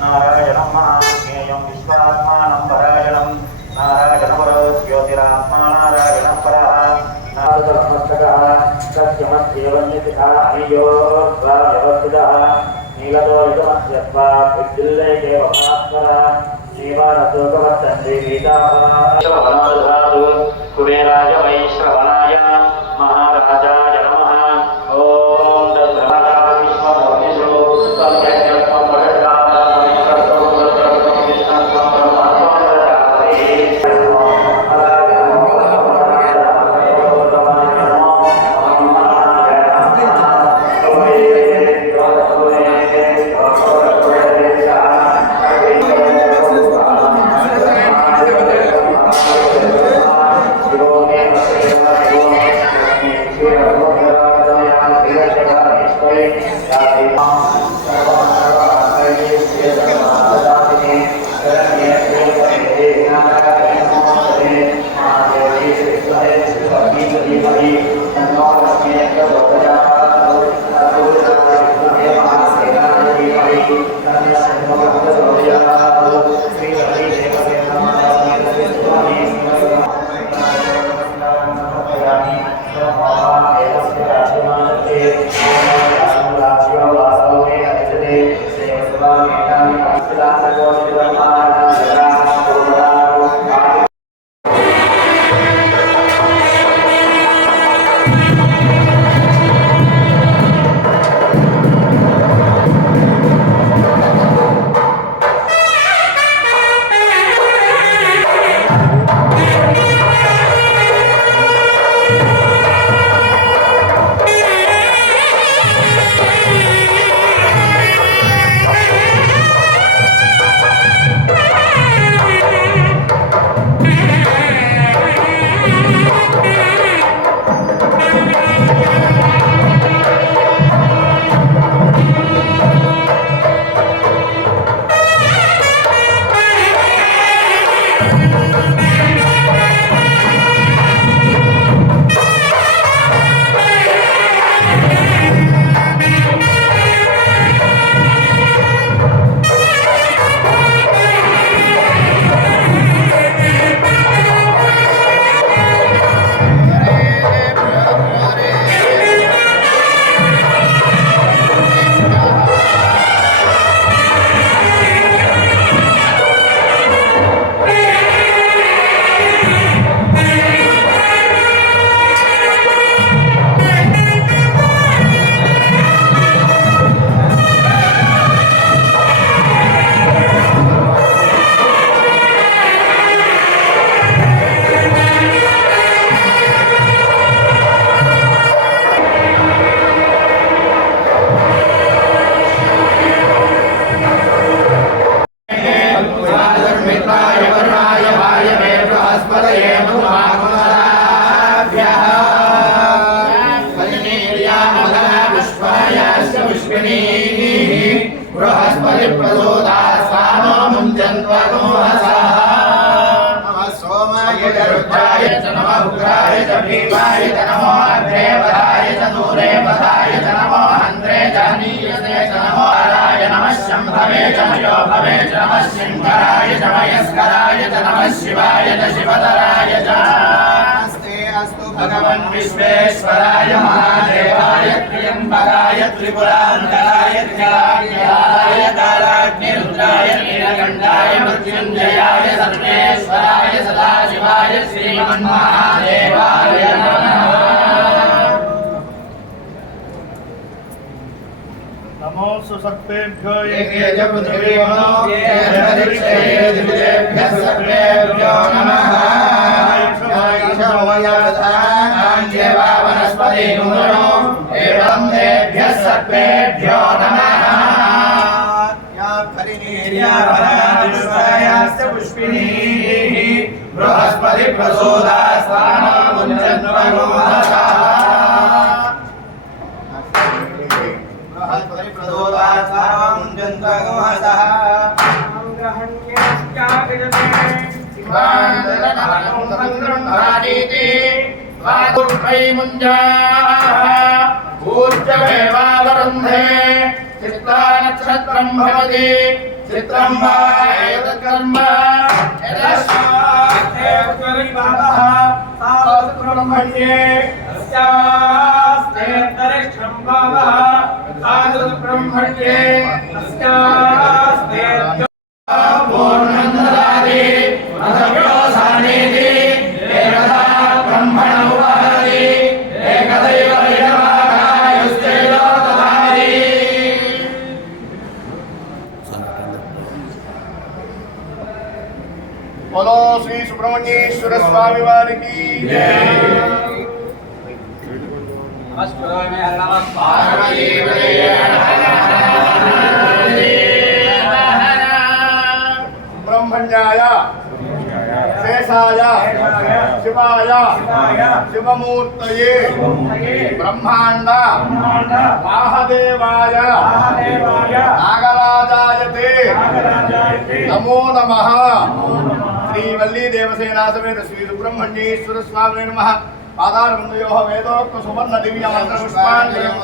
నారాయణం మహాజ్ఞేయం విశ్వాత్మానం పరాయణం నారాయణపరో జ్యోతిరాత్మా నారాయణ పర నారదమస్తకः సత్యమస్యేవన్యతిథాయోర్ధ్వవ్యవస్థితः నీలతో ఇదమస్యత్వా విద్యుల్లైకే వమాత్మరः శ్రీవారశోకవర్తండి గీతావనాదు కుబేరాయ Amém. पुष्पायाश्च पुष्पिणीः बृहस्पतिप्रचोदास्तानो मुञ्जन्त्वगोहसः नमः सोमाय च रुद्राय च नमः उग्राय च भीमाय च नमो अग्रे वराय च दूरे वराय च नमो हन्त्रे च नीयसे च नमो हराय नमः शम्भवे च मयो भवे च नमः शङ्कराय च मयस्कराय च नमः शिवाय च शिवतराय च भगवन्विश्वेश्वराय महादेवाय प्रियम्बराय त्रिपुरान्तराय त्रिलाय ताराग्निरुद्राय नीलकण्ठाय मृत्युञ्जयाय सर्वेश्वराय सदाशिवाय श्रीमन्महादेवाय नमो। सुसर्पेभ्यो सर्वेभ्यो नमः। सर्पेभ्यो नमः। या परिनीर्यावराजुष्टायास्य पुष्पिणीः बृहस्पति प्रसोदा स्वामामुञ्चन्वगोहसः बृहस्पति प्रसोदा स्वामामुञ्चन्वगोहसः ूर्जमेवावरुन्धे चित्तानक्षत्रम् भवति। चित्रम् वा एतत्कर्म ब्रह्मण्ये बोलो श्री सुब्रह्मण्येश्वर स्वामी वारिकी ब्रह्मण्याय शेषाय शिवाय शिवमूर्तये ब्रह्मांड वाहदेवाय नागराजायते नमो नमः। శ్రీవల్లీ దేవసేనా సమేత శ్రీ సుబ్రహ్మణ్యేశ్వర స్వామి నమ. పాదారవిందయో వేదోక్త సువర్ణ దివ్య మంత్ర పుష్పాంజలిం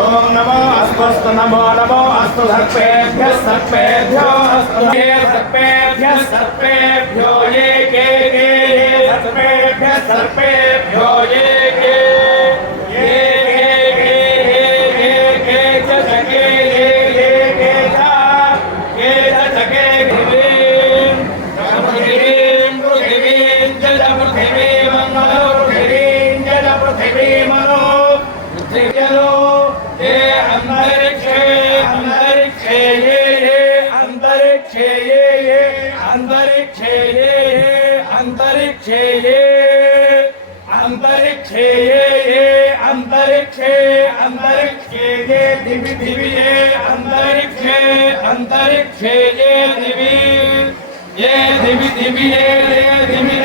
ఓం నమో అస్మస్తు నమో నమో అస్తు సర్పేభ్య సర్పేభ్యో అస్తు సర్పేభ్య సర్పేభ్యో ఏ కే కే సర్పేభ్య సర్పేభ్యో ఏ కే ఏ అంతరిక్షే అంతరిక్షే అంతరిక్షే అంతరిక్షే అంతరిక్షే అంతరిక్షే దివి దివి అంతరిక్షే అంతరిక్షే దివి ఏ దివి దివి ఏ ఏ దివి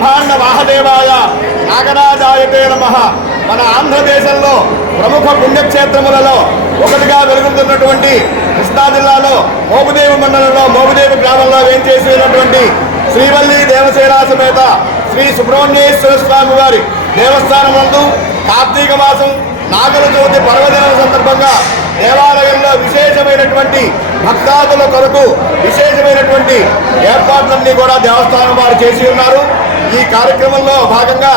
బ్రహ్మాండ వాహదేవాయ నాగరాజాయతే నమ. మన ఆంధ్రదేశంలో ప్రముఖ పుణ్యక్షేత్రములలో ఒకటిగా వెలుగుతున్నటువంటి కృష్ణా జిల్లాలో మోపుదేవి మండలంలో మోపుదేవి గ్రామంలో వేంచేసినటువంటి శ్రీవల్లి దేవసేనా సమేత శ్రీ సుబ్రహ్మణ్యేశ్వర స్వామి వారి దేవస్థానం నందు కార్తీక మాసం నాగల చవితి పర్వదినం సందర్భంగా దేవాలయంలో విశేషమైనటువంటి భక్తాదుల కొరకు విశేష విశేషమైనటువంటి ఏర్పాట్లన్నీ కూడా దేవస్థానం వారు చేసి ఉన్నారు. ఈ కార్యక్రమంలో భాగంగా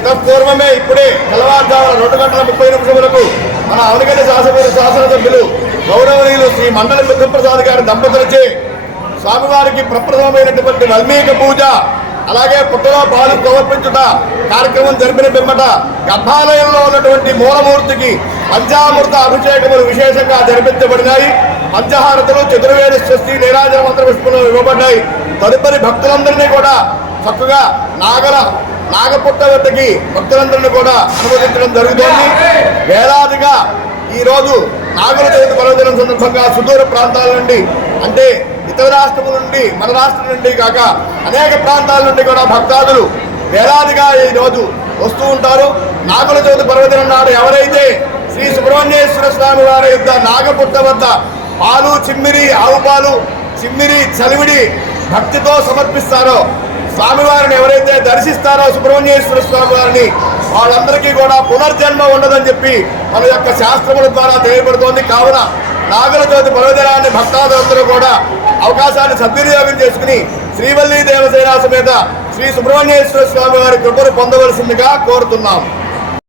ఇత పూర్వమే ఇప్పుడే తెల్లవారుజామున రెండు గంటల ముప్పై నిమిషములకు మన అవనిగడ్డ శాసన శాసనసభ్యులు గౌరవనీయులు శ్రీ మండలి బుద్ధప్రసాద్ గారి దంపతులచే స్వామివారికి ప్రప్రథమైనటువంటి వల్మీక పూజ అలాగే పుట్టలో పాలు సమర్పించుట కార్యక్రమం జరిపిన పిమ్మట గర్భాలయంలో ఉన్నటువంటి మూలమూర్తికి పంచామృత అభిషేకములు విశేషంగా జరిపించబడినాయి. పంచహారతులు చతుర్వేద షష్ఠి నీరాజన మంత్ర పుష్పలు ఇవ్వబడ్డాయి. తదుపరి భక్తులందరినీ కూడా చక్కగా నాగర నాగపుట్ట వద్దకి భక్తులందరినీ కూడా అనుమతించడం జరుగుతోంది. వేలాదిగా ఈ రోజు నాగుల చవితి పర్వదినం సందర్భంగా సుదూర ప్రాంతాల నుండి అంటే ఇతర రాష్ట్రముల నుండి మన రాష్ట్రం నుండి కాక అనేక ప్రాంతాల నుండి కూడా భక్తాదులు వేలాదిగా ఈ రోజు వస్తూ ఉంటారు. నాగుల చవితి పర్వదినం నాడు ఎవరైతే శ్రీ సుబ్రహ్మణ్యేశ్వర స్వామి వారి యొక్క నాగపుట్ట వద్ద పాలు చిమ్మిరి ఆవు పాలు చిమ్మిరి చలివిడి భక్తితో సమర్పిస్తారో స్వామివారిని ఎవరైతే దర్శిస్తారో సుబ్రహ్మణ్యేశ్వర స్వామి వారిని వాళ్ళందరికీ కూడా పునర్జన్మ ఉండదని చెప్పి మన యొక్క శాస్త్రముల ద్వారా తెలియబడుతోంది కావున నాగల జ్యోతి పర్వదినాన్ని భక్తాదులందరూ కూడా అవకాశాన్ని సద్వినియోగం చేసుకుని శ్రీవల్లి దేవసేన సమేత శ్రీ సుబ్రహ్మణ్యేశ్వర స్వామి వారి కృపను పొందవలసిందిగా కోరుతున్నాం.